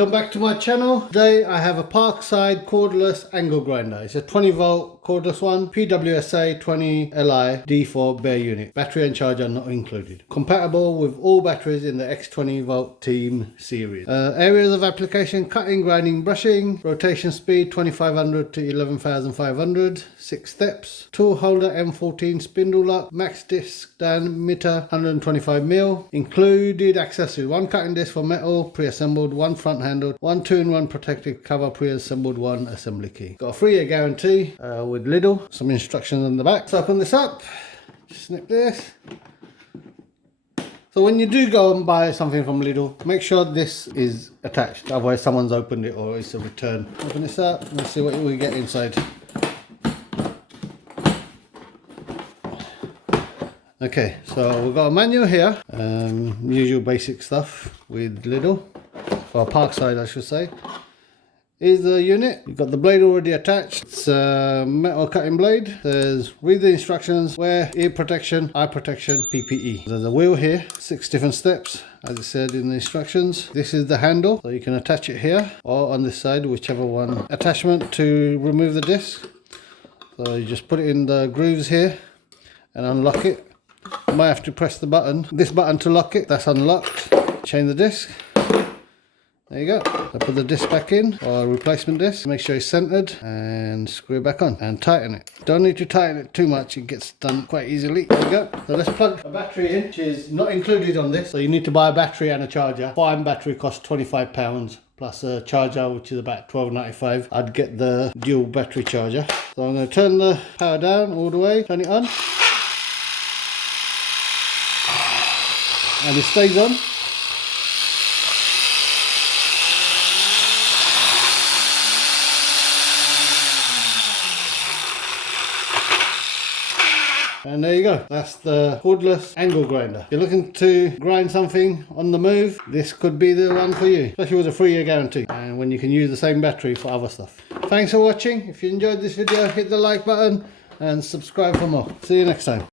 Welcome back to my channel. Today I have a Parkside Cordless angle grinder. It's a 20 volt cordless one, PWSA 20 Li D4 bare unit. Battery and charger not included. Compatible with all batteries in the X20 volt team series. Areas of application: cutting, grinding, brushing. Rotation speed 2500 to 11500. 6 steps. Tool holder M14 spindle lock. Max disc diameter 125mm. Included accessories: 1 cutting disc for metal pre-assembled, 1 front handle, 1 2-in-1 protective cover pre-assembled, 1 assembly key. Got a 3-year guarantee with Lidl. Some instructions on the back. So open this up, snip this. So when you do go and buy something from Lidl, make sure this is attached, otherwise someone's opened it or it's a return. Open this up, let's see what we get inside. Okay, so we've got a manual here, usual basic stuff with Lidl, or Parkside I should say. Here's the unit. You've got the blade already attached. It's a metal cutting blade. There's read the instructions, wear ear protection, eye protection, PPE. There's a wheel here, 6 different steps as it said in the instructions. This is the handle, so you can attach it here or on this side, whichever one. Attachment to remove the disc. So you just put it in the grooves here and unlock it. You might have to press the button, this button to lock it. That's unlocked. Change the disc. There you go. So put the disc back in, or replacement disc. Make sure it's centered and screw it back on and tighten it. Don't need to tighten it too much, it gets done quite easily. There you go. So let's plug a battery in, which is not included on this. So you need to buy a battery and a charger. Fine battery costs £25 plus a charger, which is about £12.95. I'd get the dual battery charger. So I'm going to turn the power down all the way, turn it on. And it stays on. And there you go, that's the cordless angle grinder. If you're looking to grind something on the move, this could be the one for you, especially with a 3-year guarantee and when you can use the same battery for other stuff. Thanks for watching. If you enjoyed this video, hit the like button and subscribe for more. See you next time.